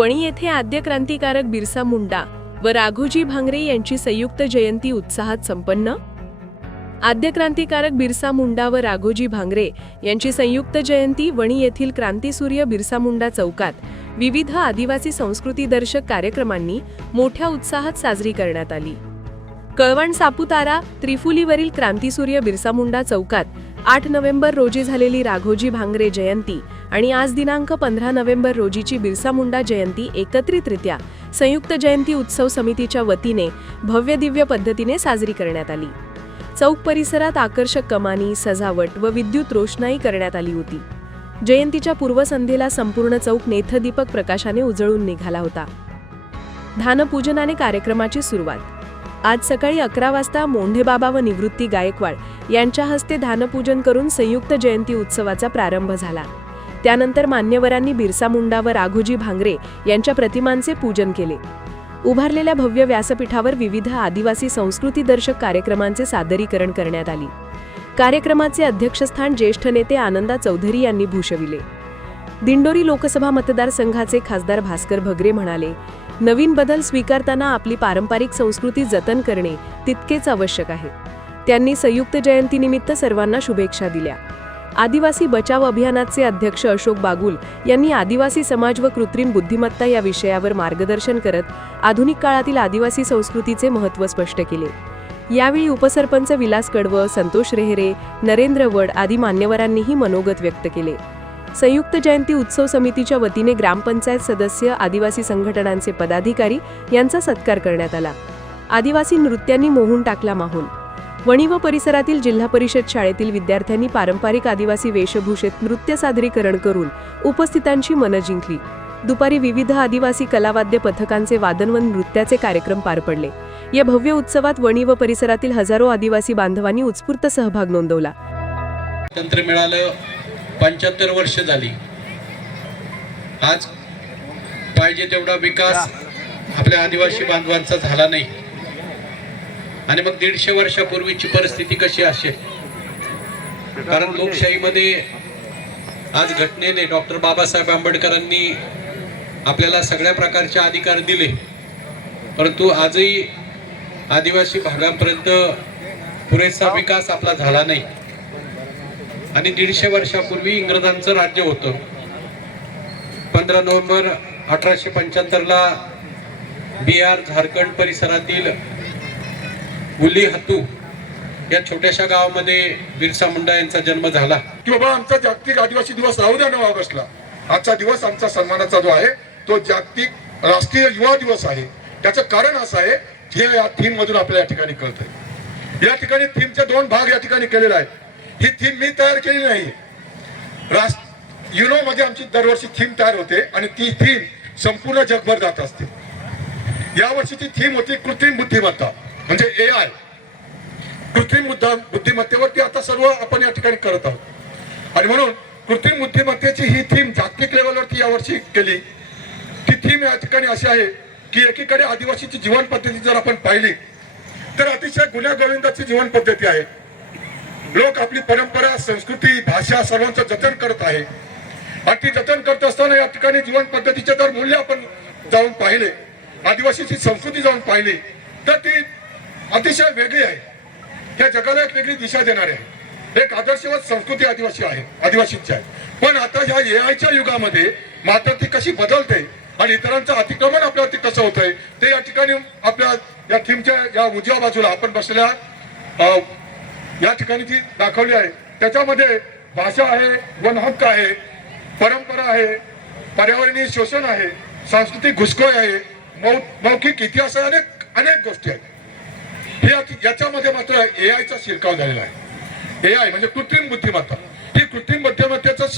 वणी येथे आद्य क्रांतिकारक बिरसा मुंडा व राघोजी भांगरे यांची संयुक्त जयंती उत्साहात संपन्न? आद्य क्रांतिकारक बिरसा मुंडा व राघोजी भांगरे यांची संयुक्त जयंती वणी येथील क्रांतीसूर्य बिरसा मुंडा चौकात विविध आदिवासी संस्कृतीदर्शक कार्यक्रमांनी मोठ्या उत्साहात साजरी करण्यात आली. कळवण सापुतारा त्रिफुलीवरील क्रांतीसूर्य बिरसा मुंडा चौकात आठ नोव्हेंबर रोजी झालेली राघोजी भांगरे जयंती आणि आज दिनांक पंधरा नोव्हेंबर रोजीची बिरसा मुंडा जयंती एकत्रितरित्या संयुक्त जयंती उत्सव समितीच्या वतीने भव्य दिव्य पद्धतीने साजरी करण्यात आली. चौक परिसरात आकर्षक कमानी सजावट व विद्युत रोषणाई करण्यात आली होती. जयंतीच्या पूर्वसंध्येला संपूर्ण चौक नेथदीपक प्रकाशाने उजळून निघाला होता. धानपूजनाने कार्यक्रमाची सुरुवात. आज सकाळी अकरा वाजता मोंढेबाबा व निवृत्ती गायकवाड यांच्या हस्ते धानपूजन करून संयुक्त जयंती उत्सवाचा प्रारंभ झाला. त्यानंतर मान्यवरांनी बिरसा मुंडा व राघोजी भांगरे यांच्या प्रतिमांचे पूजन केले. उभारलेल्या भव्य व्यासपीठावर विविध आदिवासी संस्कृतीदर्शक कार्यक्रमांचे सादरीकरण करण्यात आली. कार्यक्रमाचे अध्यक्षस्थान ज्येष्ठ नेते आनंदा चौधरी यांनी भूषविले. दिंडोरी लोकसभा मतदारसंघाचे खासदार भास्कर भगरे म्हणाले नवीन बदल स्वीकारताना आपली पारंपरिक संस्कृती जतन करणे तितकेच आवश्यक आहे. त्यांनी संयुक्त जयंतीनिमित्त सर्वांना शुभेच्छा दिल्या. आदिवासी बचाव अभियानाचे अध्यक्ष अशोक बागुल यांनी आदिवासी समाज व कृत्रिम बुद्धिमत्ता या विषयावर मार्गदर्शन करत आधुनिक काळातील आदिवासी संस्कृतीचे महत्त्व स्पष्ट केले. यावेळी उपसरपंच विलास कडव संतोष रेहरे नरेंद्र वड आदी मान्यवरांनीही मनोगत व्यक्त केले. संयुक्त जयंती उत्सव समितीच्या वतीने ग्रामपंचायत सदस्य आदिवासी संघटनांचे पदाधिकारी यांचा सत्कार करण्यात आला. आदिवासी नृत्यांनी मोहून टाकला माहोल. वणी व परिसरातील जिल्हा परिषद शाळेतील विद्यार्थ्यांनी पारंपरिक आदिवासी वेशभूषेत नृत्य सादरीकरण करून उपस्थितांची मनं जिंकली. दुपारी विविध आदिवासी कलावाद्य पथकांचे वादन व नृत्याचे कार्यक्रम पार पडले. या भव्य उत्सवात वणी व परिसरातील हजारो आदिवासी बांधवांनी उत्स्फूर्त सहभाग नोंदवला. तंत्र मिळालं पंच्याहत्तर वर्ष झाली. आज पाहिजे तेवढा विकास आपल्या आदिवासी बांधवांचा झाला नाही. आणि मग दीडशे वर्षापूर्वीची परिस्थिती कशी असेल? कारण लोकशाहीमध्ये आज घटनेने डॉक्टर बाबासाहेब आंबेडकरांनी आपल्याला सगळ्या प्रकारचे अधिकार दिले. परंतु आजही आदिवासी भागापर्यंत पुरेसा विकास आपला झाला नाही. आणि दीडशे वर्षापूर्वी इंग्रजांचं राज्य होतं. पंधरा नोव्हेंबर अठराशे पंच्याहत्तरला बिहार झारखंड परिसरातील उली हत्तू या छोट्याशा गावामध्ये बिरसा मुंडा यांचा जन्म झाला. की बाबा आमचा जागतिक आदिवासी दिवस राहू द्या नऊ ऑगस्टला. आजचा दिवस आमचा सन्मानाचा जो आहे तो जागतिक राष्ट्रीय युवा दिवस आहे. त्याचं कारण असं आहे हे या थीम मधून आपल्याला या ठिकाणी कळतंय. या ठिकाणी थीमचे दोन भाग या ठिकाणी केलेले आहेत. ही थीम मी तयार केली नाही. राष्ट्र युनो मध्ये आमची दरवर्षी थीम तयार होते आणि ती थीम संपूर्ण जगभर जात असते. या वर्षीची थीम होती कृत्रिम बुद्धिमत्ता. ए आय कृत्रिम बुद्धा बुद्धिमत्तेवरती आता सर्व आपण या ठिकाणी करत आहोत. आणि म्हणून कृत्रिम बुद्धिमत्तेची ही थीम जागतिक लेवलवरती यावर्षी केली. ती थीम या ठिकाणी अशी आहे की एकीकडे आदिवासीची जीवन पद्धती जर आपण पाहिली तर अतिशय गुन्ह्या गोविंदाची जीवन पद्धती आहे. लोक आपली परंपरा संस्कृती भाषा सर्वांचं जतन करत आहे. आणि ती जतन करत असताना या ठिकाणी जीवन पद्धतीचे जर मूल्य आपण जाऊन पाहिले. आदिवासीची संस्कृती जाऊन पाहिली तर ती अतिशय वेगळी आहे. त्या जगाला एक वेगळी दिशा देणारी आहे. एक आदर्शवत संस्कृती आदिवासी आहे आदिवासींची आहे. पण आता ह्या ए आयच्या युगामध्ये मात्र ती कशी बदलते आणि इतरांचं अतिक्रमण आपल्यावरती कसं होतंय ते या ठिकाणी आपल्या या थीमच्या या उजव्या बाजूला आपण बसल्या या ठिकाणी ती दाखवली आहे त्याच्यामध्ये भाषा आहे वन हक्क आहे परंपरा आहे पर्यावरणीय शोषण आहे सांस्कृतिक घुसखोरी आहे मौ- मौखिक इतिहास आहे अनेक अनेक गोष्टी आहेत. हे याच्यामध्ये मात्र ए आयचा शिरकाव झालेला आहे. ए आय म्हणजे कृत्रिम बुद्धिमत्ता. ही कृत्रिम बुद्धिमत्तेचा